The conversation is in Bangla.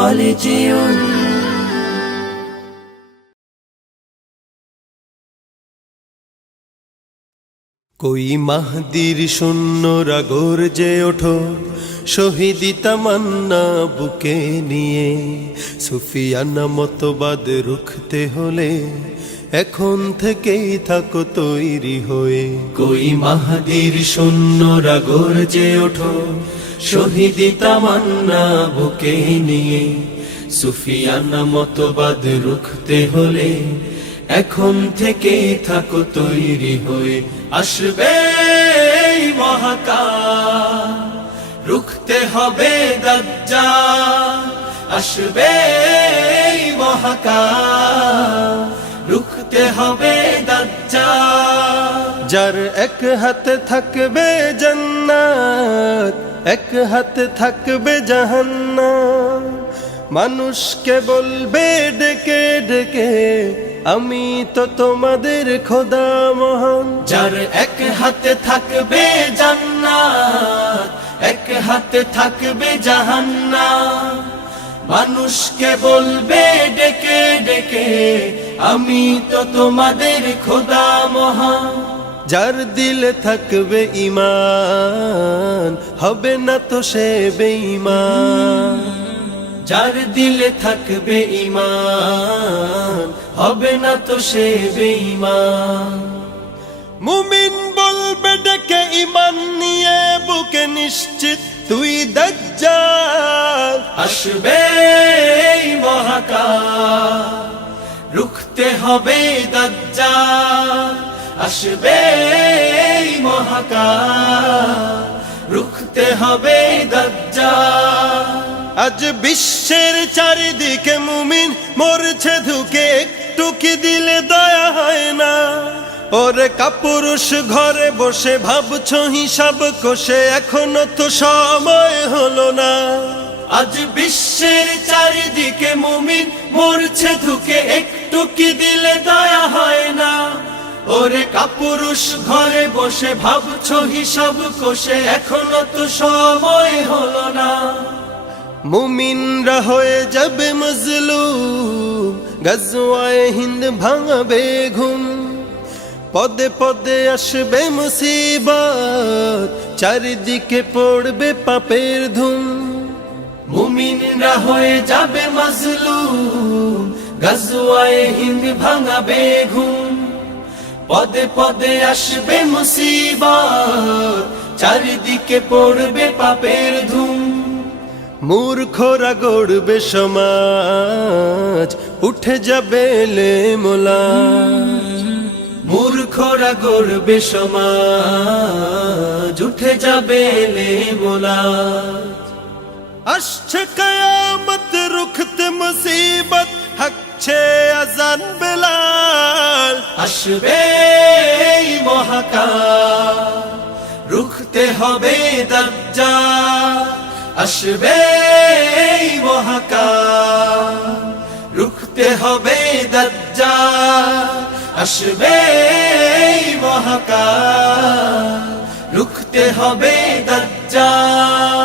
خالدون कोई মাহদির শূন্যরা গর্জে ওঠো শহীদি তামান্না বুকে নিয়ে সুফিয়ানা মতবাদ রুখতে হলে এখন থেকেই থাকো তৈরি হয়ে कोई মাহদির শূন্যরা গর্জে ওঠো শহীদি তামান্না বুকে নিয়ে সুফিয়ানা মতবাদ রুখতে হলে এখন থেকে থাকো তৈরি হয়ে আসবে এই মহাকাল রুখতে হবে দাজ্জাল আসবে এই মহাকাল রুখতে হবে দাজ্জাল যার এক হাতে থাকবে জান্নাত এক হাতে থাকবে জাহান্নাম মানুষকে বলবে ডেকে ডেকে আমি তো তোমাদের খোদা মহান যার এক হাতে থাকবে জান্নাত এক হাতে থাকবে জাহান্নাম মানুষকে বলবে ডেকে ডেকে আমি তো তোমাদের খোদা মহান যার দিলে থাকবে ঈমান হবে না তো সে বেঈমান যার দিলে থাকবে ঈমান হবে না তো সে বেঈমান মুমিন বলবে ডেকে ঈমান নিয়ে বুকে নিশ্চিত তুই দাজ্জাল আসবে এই মহাকাল রুখতে হবে দাজ্জাল আসবে এই মহাকাল রুখতে হবে দাজ্জাল আজ বিশ্বের চারিদিকে মুমিন মরছে ধুকে একটু কি দিলে দয়া হয় না ওরে কাপুরুষ ঘরে বসে ভাবছো হিসাব কষে এখনো তো সময় হলো না আজ বিশ্বের চারিদিকে মুমিন মরছে ধুকে একটু কি দিলে দয়া হয় না ওরে কাপুরুষ ঘরে বসে ভাবছো হিসাব কষে এখনো তো সময় হলো না মুমিনরা হয়ে যাবে মজলুম গজওয়ায়ে হিন্দ ভাঙাবে ঘুম পদে পদে আসবে মুসিবত চারিদিকে পড়বে পাপের ধুম মুমিনরা হয়ে যাবে মজলুম গজওয়ায়ে হিন্দ ভাঙাবে ঘুম পদে পদে আসবে মুসিবত চারিদিকে পড়বে পাপের ধুম মূর্খরা গড়বে সমাজ উঠে যাবে লেমোলা মূর্খরা গড়বে সমাজ উঠে যাবে লেমোলা আসছে কিয়ামত রুখতে মুসিবত হাকছে আজান বেলাল আসবে এই মহাকাল রুখতে হবে দাজ্জাল আসবে এই মহাকাল রুখতে হবে দাজ্জাল আসবে এই মহাকাল রুখতে হবে দাজ্জাল